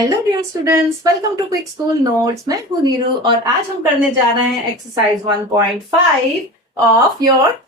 Hello dear students, welcome to quick school notes. मैं हूं नीरू और आज हम करने जा रहे हैं exercise 1.5 of your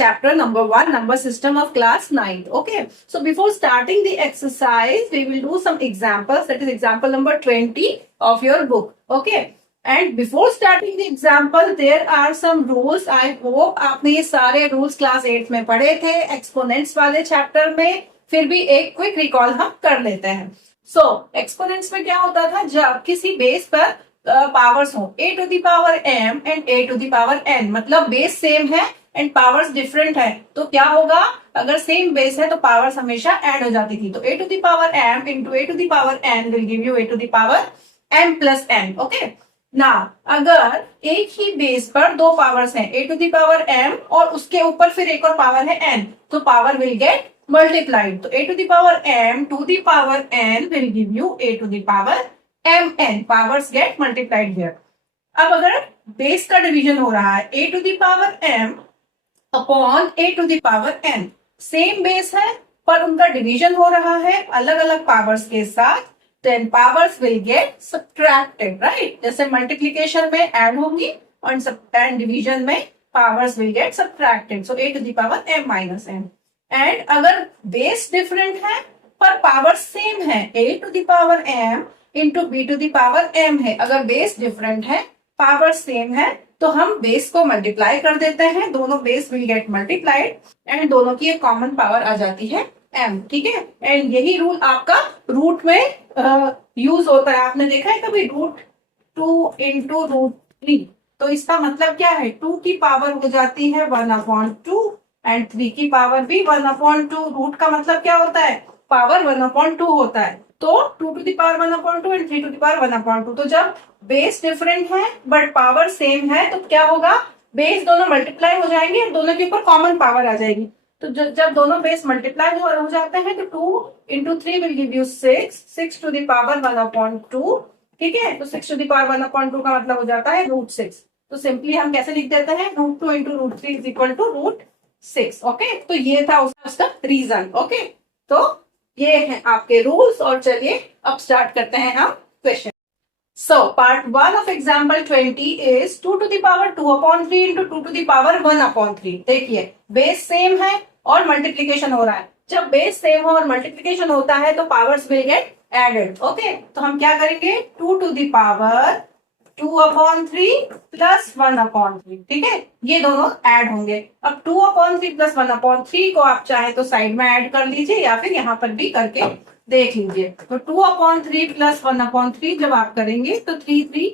chapter number 1 number system of class 9th. Okay, so before starting the exercise we will do some examples, that is example number 20 of your book. Okay, and before starting the example there are some rules. I hope आपने ये सारे rules class 8 में पढ़े थे exponents वाले chapter में, फिर भी एक क्विक रिकॉल हम कर लेते हैं। सो एक्सपोनेंट्स में क्या होता था, जब किसी बेस पर पावर्स हो a to the power m and a to the power n, मतलब बेस सेम है एंड पावर्स डिफरेंट है, तो क्या होगा, अगर सेम बेस है तो पावर्स हमेशा ऐड हो जाती थी। तो a to the power m into a to the power n will give you a to the power m plus n। Okay, ना अगर एक ही बेस पर दो पावर्स हैं a to the power m और उसके ऊपर फिर एक और पावर है n, तो पावर विल गेट multiplied. तो a to the power m to the power n will give you a to the power mn. Powers get multiplied here. अब अगर बेस का डिवीजन हो रहा है a to the power m upon a to the power n, same base है पर उनका division हो रहा है अलग अलग पावर्स के साथ, then powers will get subtracted, right? जैसे मल्टीप्लीकेशन में ऐड होंगी और डिवीजन में powers will get subtracted. So a to the power m minus n. And अगर बेस डिफरेंट है पर पावर सेम है, a to the power m into b to the power m है, अगर बेस डिफरेंट है power same है तो हम बेस को मल्टीप्लाई कर देते हैं, दोनों base will get multiplied and दोनों की एक कॉमन पावर आ जाती है m। ठीक है, एंड यही रूल आपका रूट में यूज होता है। आपने देखा है कभी रूट 2 इंटू रूट 3, तो इसका मतलब क्या है, 2 की पावर हो जाती है 1/2 एंड 3 की पावर भी 1/2। रूट का मतलब क्या होता है, पावर 1/2 होता है, तो 2 to the power 1/2 and 3 to the power 1/2। तो जब बेस डिफरेंट है बट पावर सेम है तो क्या होगा, बेस दोनों मल्टीप्लाई हो जाएंगे और दोनों के ऊपर कॉमन पावर आ जाएगी। तो जब दोनों बेस मल्टीप्लाई हो जाते हैं तो 2 into 3 will give you 6 to the power 1/2। ठीक है, तो 6 टू द पावर 1/2 का मतलब हो जाता है √6। तो सिंपली हम कैसे लिख देते हैं, √2 into √3 is equal to √6। Okay, तो ये था उसका रीजन। ओके, तो ये है आपके रूल्स और चलिए अब स्टार्ट करते हैं हम question. So part 1 of example 20 is 2 to the power 2/3 into 2 to the power 1/3। देखिए बेस सेम है और मल्टीप्लीकेशन हो रहा है, जब बेस सेम हो और मल्टीप्लीकेशन होता है तो powers will get added. Okay, तो हम क्या करेंगे, 2 टू द पावर 2/3 प्लस 1/3। ठीक है, ये दोनों ऐड होंगे। अब 2/3 प्लस 1/3 को आप चाहे तो साइड में ऐड कर लीजिए या फिर यहाँ पर भी करके देख लीजिए। तो 2/3 प्लस 1/3 जब आप करेंगे तो 3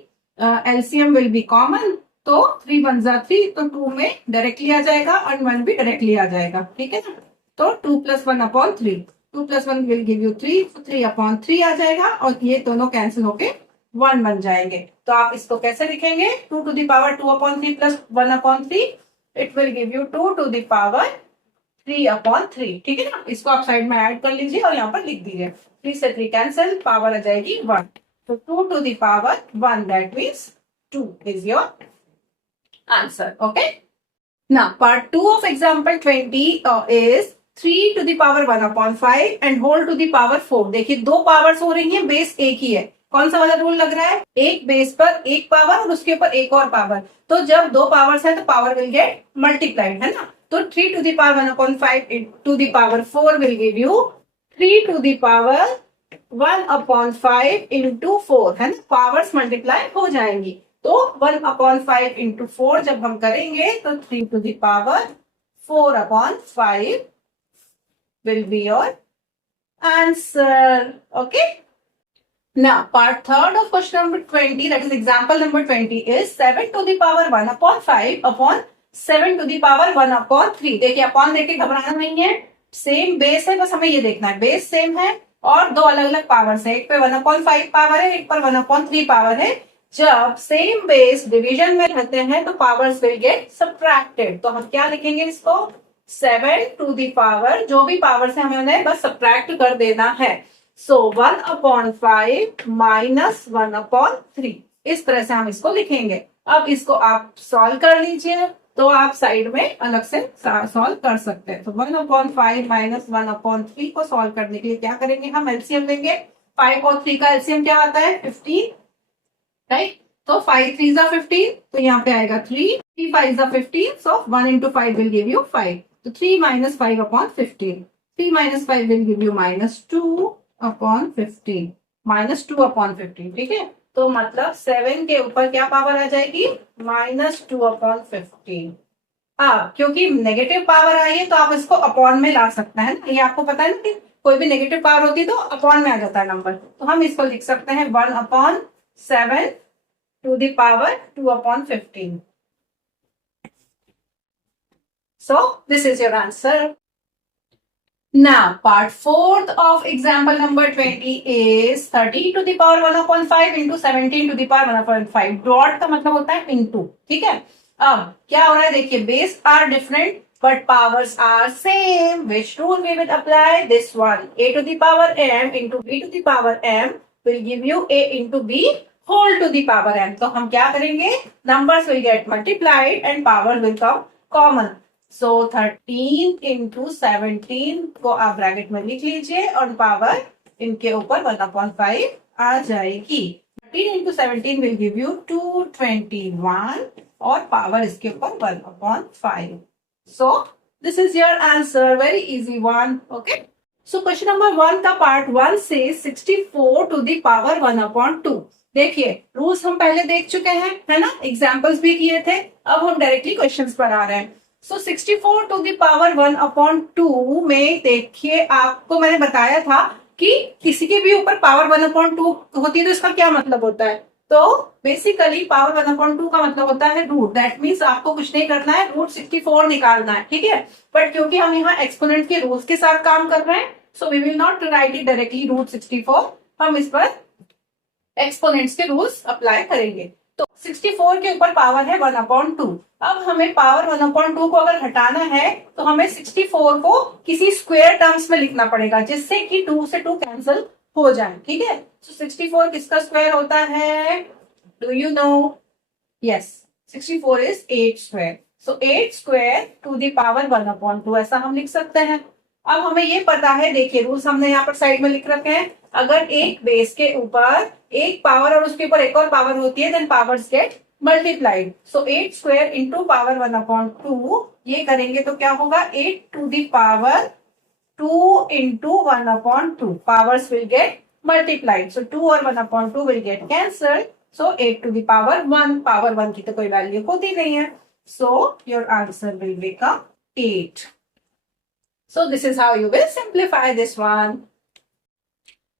एलसीएम विल बी कॉमन, तो 3 1 जा 3, तो 2 में डायरेक्टली आ जाएगा और 1 भी डायरेक्टली आ जाएगा। ठीक है ना, तो 2 plus 1/3, 2 plus 1 will give you 3, तो 3/3 आ जाएगा और ये दोनों कैंसिल होके 1 बन जाएंगे। तो आप इसको कैसे लिखेंगे, 2 to the power 2/3 plus 1/3, it will give you 2 to the power 3/3। ठीक है ना, इसको आप साइड में ऐड कर लीजिए और यहाँ पर लिख दीजिए, 3 से 3 कैंसिल, पावर आ जाएगी 1, तो 2 to the power 1, that means 2 is your answer. Okay, now part 2 of example 20 is 3 to the power 1/5 and whole to the power 4। देखिए दो पावर्स हो रही हैं, बेस एक ही है। कौन सा वाला रूल लग रहा है, एक बेस पर एक पावर और उसके ऊपर एक और पावर, तो जब दो पावर्स है तो पावर विल गेट मल्टीप्लाइड, है ना। तो 3 to the power 1/5 to the power 4 will give you 3 to the power 1/5 into 4, है ना, पावर्स मल्टीप्लाई हो जाएंगी। तो 1/5 इंटू 4 जब हम करेंगे तो 3 to the power 4/5 will be your answer. Okay, now part 3 of question number 20, that is example number 20 is 7 to the power 1/5 upon 7 to the power 1/3। देखिए अपॉन देके घबराना नहीं है, सेम बेस है, बस हमें ये देखना है बेस सेम है और दो अलग अलग पावर है, एक पे 1/5 पावर है, एक पर 1/3 पावर है। जब सेम बेस डिवीजन में रहते हैं तो पावर्स विल गेट सब्ट्रैक्टेड। तो हम क्या लिखेंगे इसको, 7 टू द पावर, जो भी पावर्स है हमें उन्हें बस सब्ट्रैक्ट कर देना है। सो 1/5 माइनस 1/3, इस तरह से हम इसको लिखेंगे। अब इसको आप सॉल्व कर लीजिए, तो आप साइड में अलग से सॉल्व कर सकते हैं। तो 1/5 माइनस 1/3 को सॉल्व करने के लिए क्या करेंगे, हम एलसीएम लेंगे। 5 और 3 का एलसीएम क्या आता है 15, राइट। तो 5 3 जा 15, तो यहाँ पे आएगा 3, 3 5 जा 15, सो 1 into 5 will give you 5. तो 3 minus 5 upon 15. 3 minus 5 will give you -2 upon 15. -2 upon 15, ठीक है। तो मतलब 7 के ऊपर क्या पावर आ जाएगी -2 upon 15. हाँ, क्योंकि नेगेटिव पावर आई है तो आप इसको अपॉन में ला सकते हैं ना, ये आपको पता है ना कि कोई भी नेगेटिव पावर होती है तो अपॉन में आ जाता है नंबर। तो हम इसको लिख सकते हैं 1/7 to the power 2/15. So this is your answer. Now part 4th of example number 20 is 30 to the power 1/5 into 17 to the power 1/5. Dot का मतलब होता है इनटू, ठीक है। अब क्या हो रहा है देखिए, base are different but powers are same. Which rule we will apply? This one. A to the power m into b to the power m will give you a into b whole to the power m. तो हम क्या करेंगे, numbers will get multiplied and power will come common. So 13 into 17 को आप bracket में लिख लीजिए और पावर इनके ऊपर 1/5 आ जाएगी. 13 into 17 will give you 221 और पावर इसके ऊपर 1/5. So this is your answer, very easy one. Okay. So question number 1 का part 1 से 64 to the power 1/2. देखिए रूल्स हम पहले देख चुके हैं, है ना, एग्जाम्पल्स भी किए थे. अब हम डायरेक्टली क्वेश्चंस पर आ रहे हैं. सो 64 टू द पावर 1/2 में देखिए आपको मैंने बताया था कि किसी के भी ऊपर पावर 1/2 होती है तो इसका क्या मतलब होता है. तो बेसिकली पावर 1/2 का मतलब होता है रूट. दैट मीन्स आपको कुछ नहीं करना है, रूट 64 निकालना है, ठीक है. बट क्योंकि हम यहाँ एक्सपोनेंट के रूल्स के साथ काम कर रहे हैं, so we will not write it directly root 64. हम इस पर एक्सपोनेंट्स के रूल्स अप्लाई करेंगे. तो 64 के ऊपर पावर है 1/2. अब हमें पावर 1/2 को अगर हटाना है तो हमें 64 को किसी स्क्वायर टर्म्स में लिखना पड़ेगा जिससे कि 2 से 2 कैंसिल हो जाए, ठीक है. सो 64 किसका स्क्वायर होता है, do you know? Yes, 64 is 8 square. So 8 square to the power 1/2 ऐसा हम लिख सकते हैं. अब हमें ये पता है, देखिए रूल्स हमने यहाँ पर साइड में लिख रखे हैं. अगर एक बेस के ऊपर एक पावर और उसके ऊपर एक और पावर होती है then powers get multiplied. So 8 square into power 1/2 ये करेंगे तो क्या होगा 8 to the power 2 into 1/2 powers will get multiplied. So 2 और 1/2 will get cancelled. So 8 to the power 1, power 1 की तो कोई वैल्यू होती नहीं है. So your answer will become 8. So this is how you will simplify this one.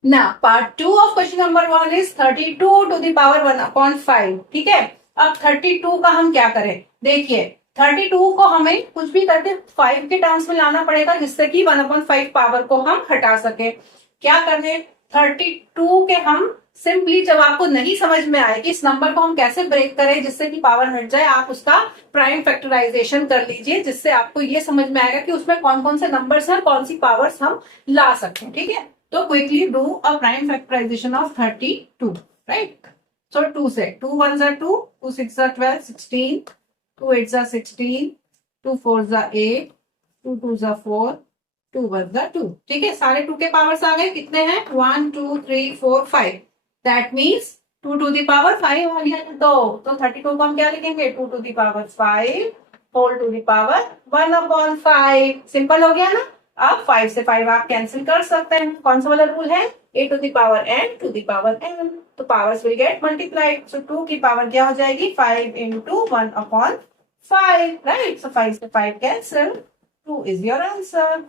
Now part 2 of question number 1 is 32 to the power 1/5. ठीक है. अब 32 का हम क्या करें, देखिए 32 को हमें कुछ भी करके 5 के टर्म्स में लाना पड़ेगा जिससे कि 1/5 पावर को हम हटा सके. क्या करने, 32 के हम सिंपली, जब आपको नहीं समझ में आए कि इस नंबर को हम कैसे ब्रेक करें जिससे कि पावर हट जाए, आप उसका प्राइम फैक्टराइजेशन कर लीजिए जिससे आपको ये समझ में आएगा कि उसमें कौन कौन से नंबर्स हैं, कौन सी पावर्स हम ला सकते हैं, ठीक है. तो quickly do a prime factorization of 32, right. So 2 से 2 1 जा 2, 2 6 जा 12, 16, 2 8 जा 16, 2 4 जा 8, 2 2 जा 4, 2 1 जा 2. ठीक है, सारे 2 के पावर्स आ गए. कितने हैं, 1 2 3 4 5. That means 2 to the power 5 आ गया. तो 32 को हम क्या लिखेंगे, 2 to the power 5 whole to the power 1/5. Simple हो गया ना. अब 5 से 5 आप कैंसिल कर सकते हैं. कौन सा वाला रूल है, a to the power n to the power m. तो powers will get multiplied. So 2 की पावर क्या हो जाएगी, 5 इंटू 1/5, राइट. सो 5 से 5 कैंसिल. 2 is your answer.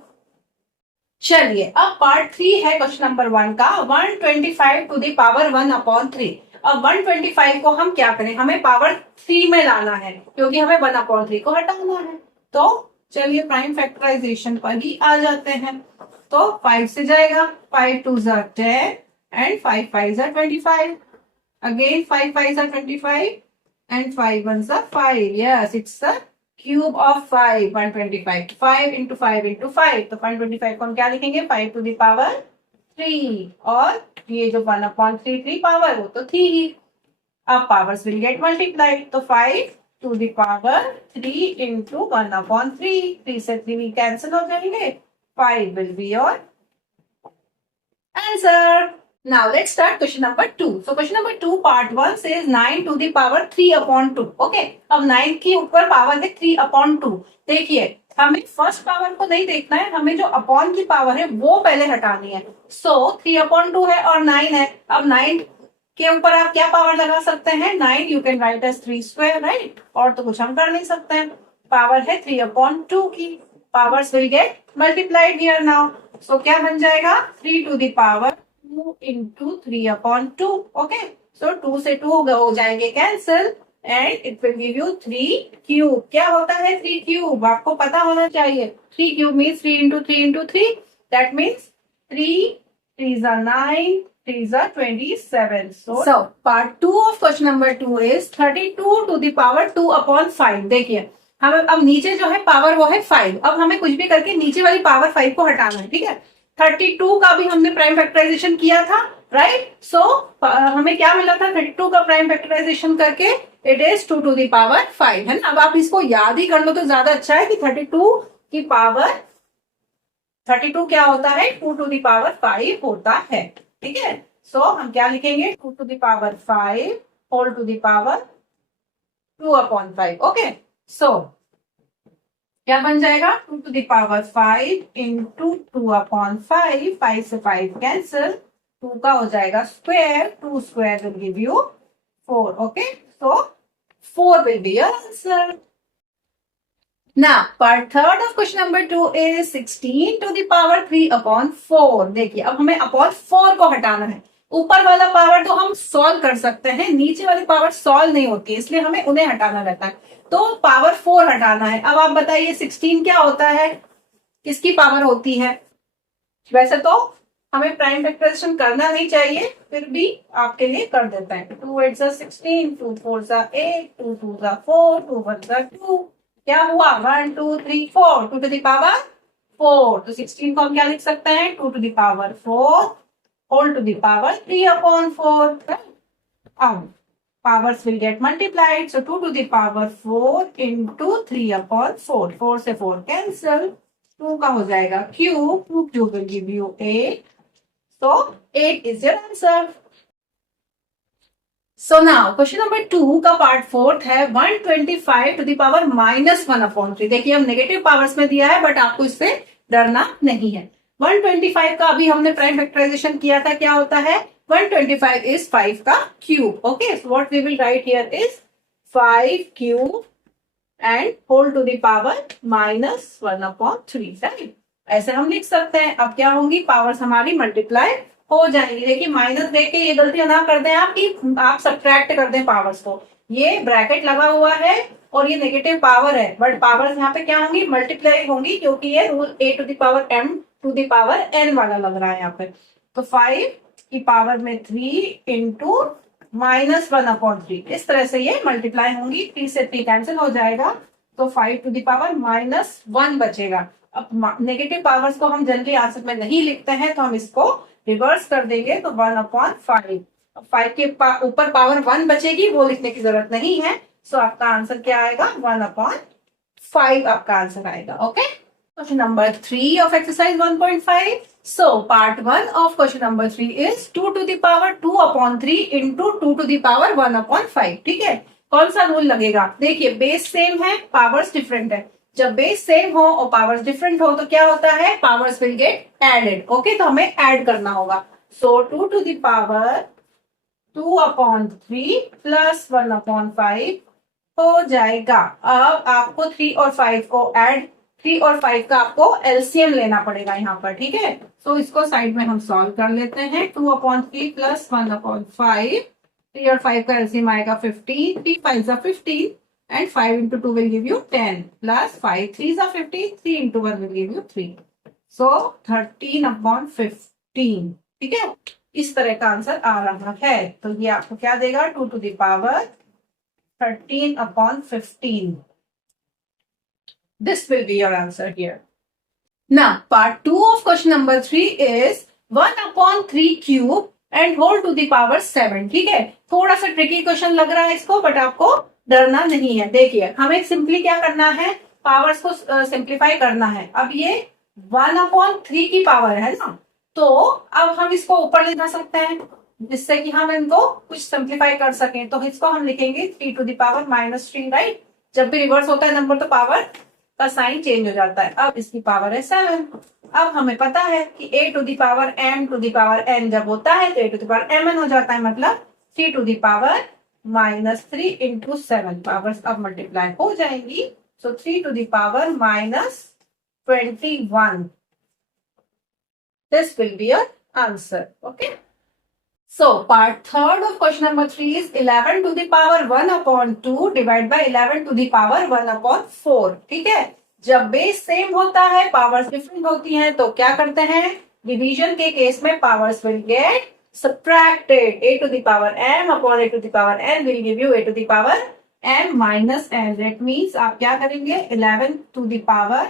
चलिए अब पार्ट 3 है क्वेश्चन नंबर 1 का, 125 टू द पावर 1/3. अब 125 को हम क्या करें, हमें पावर 3 में लाना है क्योंकि हमें 1/3 को हटाना है. तो चलिए प्राइम फैक्टराइजेशन पर ही आ जाते हैं. तो 5 से जाएगा, 5 2 जा 10 एंड 5 5 जा 25. अगेन 5 5 जा 25 एंड 5 1 जा 5. Yes, it's the cube of 5. 125 5 into 5 into 5. तो 125 को हम क्या लिखेंगे, 5 टू द पावर 3. और ये जो 1/3 पावर वो तो थी ही. अब पावर्स विल गेट मल्टीप्लाइड. तो 5 टू द पावर 3 इंटू 1/3. 3 से 3 कैंसिल हो जाएंगे. 5 will be your answer. Now let's start question number 2. So question number 2 part 1 says 9 to the power 3 upon 2. Okay. अब 9 के ऊपर पावर है 3 upon 2. देखिए हमें फर्स्ट पावर को नहीं देखना है, हमें जो अपॉन की पावर है वो पहले हटानी है. सो 3 upon 2 है और 9 है. अब 9 के ऊपर आप क्या पावर लगा सकते हैं? 9 you can write as 3 square, right. और तो कुछ हम कर नहीं सकते हैं. पावर है 3 upon 2 की. Powers will get multiplied here now. So क्या बन जाएगा? 3 to the power 2 into 3 upon 2. Okay. So 2 से 2 हो जाएंगे cancel and it will give you 3 cube. क्या होता है 3 क्यूब? आपको पता होना चाहिए. 3 cube means 3 into 3 into 3. That means 3 3s are 9, 3s are 27. So part 2 of question number 2 is 32 to the power 2 upon 5. देखिए हमें अब नीचे जो है पावर वो है 5. अब हमें कुछ भी करके नीचे वाली पावर 5 को हटाना है. ठीक है. 32 का भी हमने प्राइम फैक्टराइजेशन किया था, राइट. सो हमें क्या मिला था 32 का प्राइम फैक्टराइजेशन करके? It is 2 to the power 5 है ना. अब आप इसको याद ही कर लो तो ज्यादा अच्छा है कि 32 की पावर 32 क्या होता है? 2 to the power 5 होता है. ठीक है. सो हम क्या लिखेंगे? 2 to the power 5 whole to the power 2 upon 5. Okay. So क्या बन जाएगा? 2 to the power 5 into 2 upon 5. 5 से 5 कैंसिल. 2 का हो जाएगा square. 2 square will give you 4. Okay. So 4 will be your answer. Now part third of question number 2 is 16 to the power 3 upon 4. देखिए अब हमें अपॉन 4 को हटाना है. ऊपर वाला पावर तो हम सॉल्व कर सकते हैं, नीचे वाली पावर सॉल्व नहीं होती, इसलिए हमें उन्हें हटाना रहता है. तो पावर 4 हटाना है. अब आप बताइए 16 क्या होता है? किसकी पावर होती है? वैसे तो हमें प्राइम फैक्टराइजेशन करना नहीं चाहिए, फिर भी आपके लिए कर देते हैं. 2 8 16, 2 4 8, 2 2 4, 2 1 2. क्या हुआ? 1 2 3 4. 2 to the power 4. तो 16 को हम क्या लिख सकते हैं? 2 to the power 4 whole to the power 3 upon 4. Right? Powers will get multiplied. So 2 to the power 4 into 3 upon 4. 4 से 4 cancel. 2 का हो जाएगा cube. 2 cube will give you 8. So 8 is your answer. So now question number 2 का part 4 है 125 to the power minus 1 upon 3. देखिए हम negative powers में दिया है बट आपको इससे डरना नहीं है. 125 का अभी हमने प्राइम फैक्टराइजेशन किया था. क्या होता है? 125 is 5 का cube. Okay, so what we will write here is 5 cube and whole to the power minus 1 upon 3. right? ऐसे हम लिख सकते हैं. अब क्या होंगी? पावर्स हमारी मल्टीप्लाई हो जाएंगी. देखिए माइनस देख के ये गलती ना कर दें आप कि आप सब्ट्रैक्ट कर दें पावर्स को. ये ब्रैकेट लगा हुआ है और ये नेगेटिव पावर है, बट पावर्स यहाँ पे क्या होंगी? मल्टीप्लाई होंगी, क्योंकि ये rule a to the power m to the power n वाला लग रहा है यहाँ पे. तो 5 की पावर में 3 इंटू माइनस 1 अपॉन 3. इस तरह से ये मल्टीप्लाई होंगी. 3 से 3 कैंसिल हो जाएगा. तो 5 to the power minus 1 बचेगा. अब नेगेटिव पावर्स को हम जनरली आंसर में नहीं लिखते हैं, तो हम इसको रिवर्स कर देंगे. तो 1 अपॉन 5. 5 के ऊपर पावर 1 बचेगी, वो लिखने की जरूरत नहीं है. सो आपका आंसर क्या आएगा? 1 अपॉन 5 आपका आंसर आएगा. Okay. Question number 3 of exercise 1.5. So part 1 of question number 3 is 2 to the power 2 upon 3 into 2 to the power 1 upon 5. ठीक है. कौन सा रूल लगेगा? देखिए बेस सेम है, पावर्स डिफरेंट है. जब बेस सेम हो और पावर्स डिफरेंट हो तो क्या होता है? Powers will get added. Okay, तो हमें ऐड करना होगा. सो 2 to the power 2 upon 3 plus 1 upon 5 हो जाएगा. अब आपको 3 और 5 को ऐड 3 और 5 का आपको एलसीएम लेना पड़ेगा यहाँ पर. ठीक है. सो इसको साइड में हम सॉल्व कर लेते हैं. 2 अपॉन 3 प्लस 1 अपॉन 5. 3 और 5 का एलसीएम आएगा 15. 3 5 15 and 5 into 2 will give you 10 plus 5 3 15. 3 into 1 will give you 3. So 13 upon 15. ठीक है. इस तरह का आंसर आ रहा है. तो ये आपको क्या देगा? 2 to the power 13 upon 15. This will be your answer here. Now, part 2 of question number 3 is 1 upon 3 cube and whole to the power 7. ठीक है. थोड़ा सा ट्रिकी क्वेश्चन लग रहा है इसको, बट आपको डरना नहीं है. देखिए हमें सिंपली क्या करना है? पावर्स को सिंप्लीफाई करना है. अब ये 1 अपॉन 3 की पावर है ना, तो अब हम इसको ऊपर ले जा सकते हैं जिससे कि हम इनको कुछ सिंप्लीफाई कर सकें। तो इसको हम लिखेंगे 3 टू द पावर -3, राइट। जब भी रिवर्स होता है नंबर तो पावर का साइन चेंज हो जाता है। अब इसकी पावर है 7। अब हमें पता है कि a to the power m to the power n जब होता है तो a to the power mn हो जाता है, मतलब 3 to the power -3 into 7 powers अब मल्टीप्लाई हो जाएंगी। So 3 to the power -21. This will be your answer. Okay. So part third of question number 3 is 11 to the power 1 upon 2 divided by 11 to the power 1 upon 4. ठीक है, जब base same होता है powers different होती हैं तो क्या करते हैं, डिवीजन के केस में powers will gate subtracted. A to the power m upon a to the power n will give you a to the power m minus n. That means आप क्या करेंगे, 11 to the power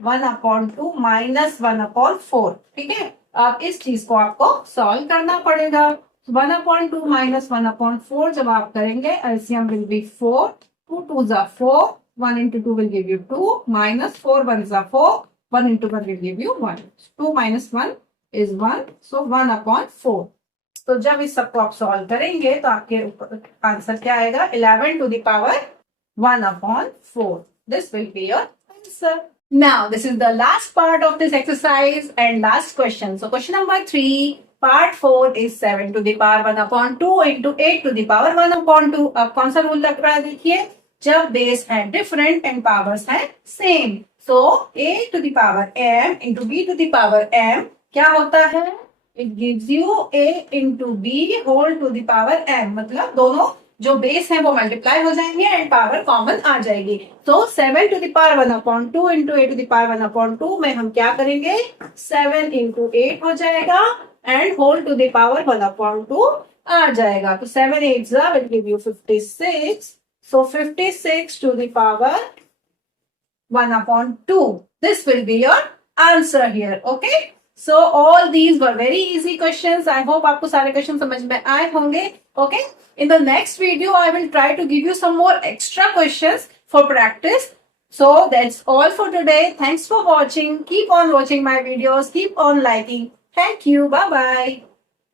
1 upon 2 minus 1 upon 4. ठीक है, अब इस चीज को आपको सॉल्व करना पड़ेगा। 1 upon 2 minus 1 upon 4 जब आप करेंगे LCM will be 4, 2 2s are 4, 1 into 2 will give you 2, minus 4 1s are 4, 1 into 1 will give you 1. 2 minus 1 is 1, so 1 upon 4. तो जब इस सबको आप सॉल्व करेंगे तो आपके आंसर क्या आएगा, 11 to the power 1 upon 4. This will be your answer. Now, this is the last part of this exercise and last question. So, question number 3, part 4 is 7 to the power 1 upon 2 into 8 to the power 1 upon 2. अब कौन सा rule लग रहा है, देखिए, जब base है different and powers है same. So a to the power m into b to the power m क्या होता है, it gives you a into b whole to the power m, मतलब दोनों जो बेस है वो मल्टीप्लाई हो जाएंगे एंड पावर कॉमन आ जाएगी। तो 7 to the power 1 upon 2 into 8 to the power 1 upon 2 में हम क्या करेंगे, 7 इंटू 8 हो जाएगा and whole to the power 1 upon 2 आ जाएगा। तो 7 8 will give you 56। So 56 to the power 1 upon 2. This will be your answer here. Okay. So all these were very easy questions. I hope आपको सारे question समझ में आए होंगे. Okay. In the next video, I will try to give you some more extra questions for practice. So that's all for today. Thanks for watching. Keep on watching my videos. Keep on liking. Thank you. Bye bye.